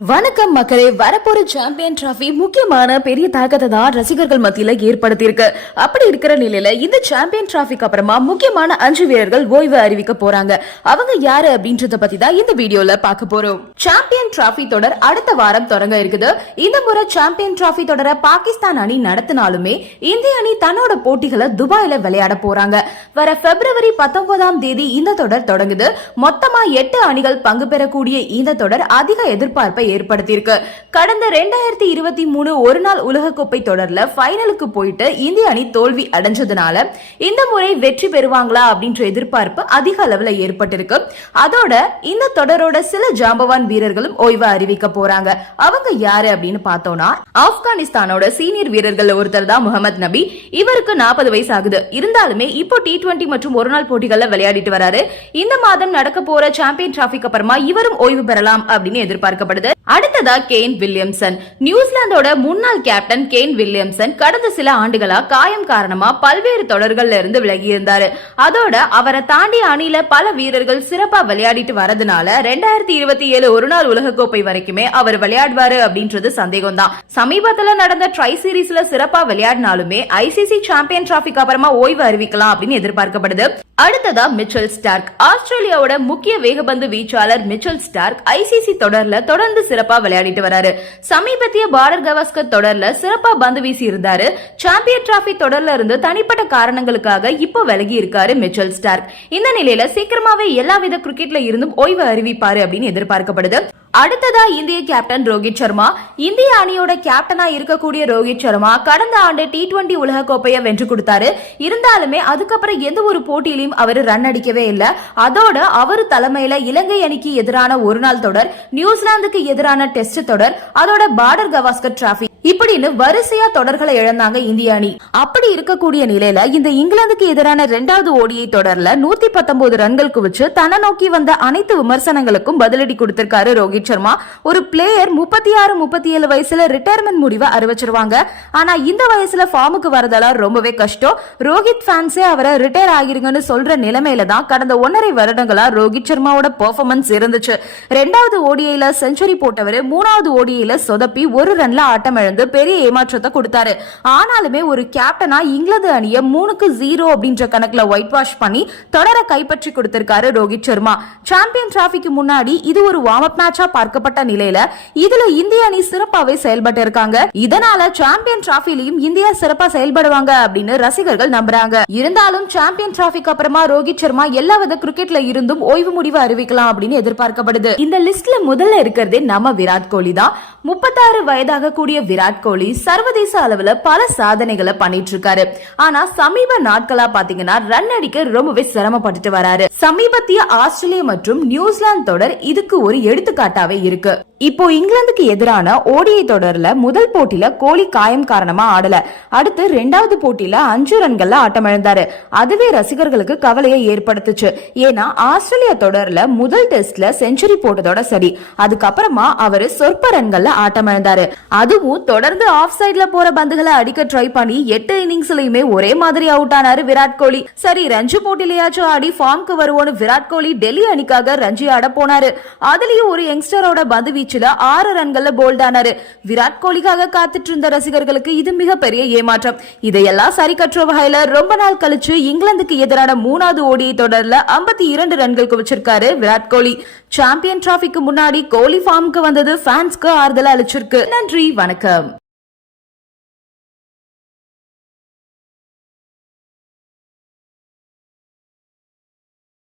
வணக்கம் மக்களே வரப்போற சாம்பியன் டிராஃபி முக்கியமான பெரிய தாக்கத்தை தான் ரசிகர்கள் மத்தியில ஏற்படுத்தியிருக்கு. அப்படி இருக்கிற நிலையில இந்த சாம்பியன் டிராஃபிக்கு அப்புறமா முக்கியமான அஞ்சு வீரர்கள் ஓய்வு அறிவிக்க போறாங்க. அவங்க யாரு அப்படின்றத பத்தி தான் இந்த வீடியோல பார்க்க போறோம். சாம்பியன் டிராஃபி தொடர் அடுத்த வாரம் தொடங்க இருக்குது. இந்த முறை சாம்பியன் டிராஃபி தொடர பாகிஸ்தான் அணி நடத்தினாலுமே இந்திய அணி தன்னோட போட்டிகளை துபாயில விளையாட போறாங்க. வர பிப்ரவரி பத்தொன்பதாம் தேதி இந்த தொடர் தொடங்குது. மொத்தமா எட்டு அணிகள் பங்கு பெறக்கூடிய இந்த தொடர் அதிக எதிர்பார்ப்பை ஏற்படுத்தியிருக்கு. கடந்த ரெண்டாயிரத்தி இருபத்தி மூணு ஒரு நாள் உலகக்கோப்பை தொடர்ல ஃபைனலுக்கு போயிட்டு இந்திய அணி தோல்வி அடைஞ்சதுனால இந்த முறை வெற்றி பெறுவாங்களா அப்படின்ற எதிர்பார்ப்பு அதிக அளவுல ஏற்பட்டிருக்கு. அதோட இந்த தொடரோட சில ஜாம்பவான் வீரர்களும் ஓய்வு அறிவிக்க போறாங்க. அவங்க யாரு அப்படின்னு பார்த்தோம்னா ஆப்கானிஸ்தானோட சீனியர் வீரர்கள் ஒருத்தர் தான் முகமது நபி. இவருக்கு நாற்பது வயசு ஆகுது இருந்தாலுமே இப்போ டி டுவெண்டி மற்றும் ஒரு நாள் போட்டிகள்ல விளையாடிட்டு வராரு. இந்த மாதம் நடக்க போற சாம்பியன் டிராபிக் அப்புறமா இவரும் ஓய்வு பெறலாம் அப்படின்னு எதிர்பார்க்கப்படுது. அடுத்ததா கேன் வில்லியம்சன் நியூசிலாந்தோட முன்னாள் கேப்டன் கேன் வில்லியம்சன் கடந்த சில ஆண்டுகளா காயம் காரணமா பல்வேறு தொடர்கள்ல இருந்து விலகி இருந்தாரு. அதோட அவரை தாண்டி அணியில பல வீரர்கள் சிறப்பா விளையாடிட்டு வரதுனால ரெண்டாயிரத்தி இருபத்தி ஏழு ஒரு நாள் உலகக்கோப்பை வரைக்குமே அவர் விளையாடுவாரு அப்படின்றது சந்தேகம் தான் சமீபத்துல நடந்த ட்ரை சீரீஸ்ல சிறப்பா விளையாடினாலுமே ஐசிசி சாம்பியன் டிராஃபிக் அப்புறமா ஓய்வு அறிவிக்கலாம் அப்படின்னு எதிர்பார்க்கப்படுது. அடுத்ததா மிச்சல் ஸ்டார்க் ஆஸ்திரேலியாவோட முக்கிய வேகபந்து வீச்சாளர் மிச்சல் ஸ்டார்க் ஐசிசி தொடர்ல தொடர்ந்து சிறப்பா விளையாடிட்டு வராரு. சமீபத்திய பார்டர் கவாஸ்கர் தொடர்ல சிறப்பா பந்து வீசி இருந்தாரு. சாம்பியன் டிராபி தொடர்ல இருந்து தனிப்பட்ட காரணங்களுக்காக இப்போ விலகி இருக்காரு மிச்சல் ஸ்டார்க். இந்த நிலையில சீக்கிரமாவே எல்லா வித கிரிக்கெட்ல இருந்தும் ஓய்வு அறிவிப்பாரு அப்படின்னு எதிர்பார்க்கப்படுது. அடுத்ததா இந்திய கேப்டன் ரோஹித் சர்மா. இந்திய அணியோட கேப்டனா இருக்கக்கூடிய ரோஹித் சர்மா கடந்த ஆண்டு டி டுவெண்டி உலக கோப்பையை வென்று கொடுத்தாரு. இருந்தாலுமே அதுக்கப்புறம் எந்த ஒரு போட்டியிலையும் அவர் ரன் அடிக்கவே இல்லை. அதோட அவர் தலைமையில இலங்கை அணிக்கு எதிரான ஒரு நாள் தொடர் நியூசிலாந்துக்கு எதிரான டெஸ்ட் தொடர் அதோட பார்டர் கவாஸ்கர் டிராபி அப்படின்னு வரிசையா தொடர்களை இழந்தாங்க இந்திய அணி. அப்படி இருக்கக்கூடிய நிலையில இந்த இங்கிலாந்துக்கு எதிரான இரண்டாவது ஓடியை தொடர்ல நூத்தி பத்தொன்பது ரன்கள் குவிச்சு தன நோக்கி வந்த அனைத்து விமர்சனங்களுக்கும் பதிலடி கொடுத்திருக்காரு ரோஹித் சர்மா. ஒரு பிளேயர் முப்பத்தி ஆறு முப்பத்தி ஏழு வயசுல ரிட்டையர்மெண்ட் முடிவை அறிவிச்சிருவாங்க. ஆனா இந்த வயசுல ஃபார்முக்கு வரதெல்லாம் ரொம்பவே கஷ்டம். ரோஹித் ஃபேன்ஸே அவரை ரிட்டையர் ஆகிருங்கன்னு சொல்ற நிலைமையில தான் கடந்த ஒன்னரை வருடங்களா ரோஹித் சர்மாவோட பெர்ஃபார்மன்ஸ் இருந்துச்சு. ரெண்டாவது ஓடிஐல செஞ்சுரி போட்டவர் மூணாவது ஓடிஐல சொதப்பி ஒரு ரன்ல ஆட்டம் இழந்து பெரிய ஏமாற்றத்தை கொடுத்தாரு. ஆனாலுமே ஒரு கேப்டனா இங்கிலாந்து அணியை மூணுக்கு ஜீரோ அப்படின்ற கணக்குல ஒயிட் வாஷ் பண்ணி தொடர கைப்பற்றி கொடுத்திருக்காரு ரோஹித் சர்மா. சாம்பியன் டிராபிக்கு முன்னாடி இது ஒரு வார்ம் அப் மேட்சா பார்க்கப்பட்ட நிலையில இதுல இந்திய அணி சிறப்பாவே செயல்பட்டு இருக்காங்க. இதனால சாம்பியன் டிராபிலையும் இந்தியா சிறப்பா செயல்படுவாங்க அப்படின்னு ரசிகர்கள் நம்புறாங்க. இருந்தாலும் சாம்பியன் டிராபிக்கு அப்புறமா ரோஹித் சர்மா எல்லா வித கிரிக்கெட்ல இருந்தும் ஓய்வு முடிவு அறிவிக்கலாம் அப்படின்னு எதிர்பார்க்கப்படுது. இந்த லிஸ்ட்ல முதல்ல இருக்கிறதே நம்ம விராட் கோலி தான். முப்பத்தாறு வயதாக கூடிய விராட் கோலி சர்வதேச அளவுல பல சாதனைகளை பண்ணிட்டு இருக்காரு ஆனா சமீப நாட்களா பாத்தீங்கன்னா ரன் அடிக்க ரொம்பவே சிரமப்பட்டுட்டு வராரு. சமீபத்திய ஆஸ்திரேலியா மற்றும் நியூசிலாந்து தொடர் இதுக்கு ஒரு எடுத்துக்காட்டாவே இருக்கு. இப்போ இங்கிலாந்துக்கு எதிரான ஓடிஐ தொடர்ல முதல் போட்டியில கோலி காயம் காரணமா ஆடல. அடுத்து ரெண்டாவது போட்டியில அஞ்சு ரன்கள்ல ஆட்டமிழந்தாரு. அதுவே ரசிகர்களுக்கு கவலையை ஏற்படுத்துச்சு. ஏன்னா ஆஸ்திரேலியா தொடர்ல முதல் டெஸ்ட்ல செஞ்சுரி போட்டதோட சரி. அதுக்கப்புறமா அவரு சொற்ப ரன்கள்ல ஆட்டமிழந்தாரு. அதுவும் தொடர்ந்து ஆஃப் சைட்ல போற பந்துகளை அடிக்க ட்ரை பண்ணி எட்டு இன்னிங்ஸ்லயுமே ஒரே மாதிரி அவுட் ஆனாரு விராட் கோலி. சரி ரஞ்சி போட்டியிலேயாச்சும் ஆடி ஃபார்ம்க்கு வருவோன்னு விராட் கோலி டெல்லி அணிக்காக ரஞ்சி ஆட போனாரு அதுலயும் ஒரு யங்ஸ்டரோட பந்து வீச்சு வீச்சுல ஆறு ரன்கள்ல போல்ட் ஆனாரு. விராட் கோலிக்காக காத்துட்டு இருந்த ரசிகர்களுக்கு இது மிகப்பெரிய ஏமாற்றம். இதையெல்லாம் சரி கற்ற வகையில ரொம்ப நாள் கழிச்சு இங்கிலாந்துக்கு எதிரான மூணாவது ஓடியை தொடர்ல ஐம்பத்தி இரண்டு ரன்கள் குவிச்சிருக்காரு விராட் கோலி. சாம்பியன் டிராபிக்கு முன்னாடி கோலி ஃபார்முக்கு வந்தது ஃபேன்ஸ்க்கு ஆறுதல் அளிச்சிருக்கு. நன்றி வணக்கம்.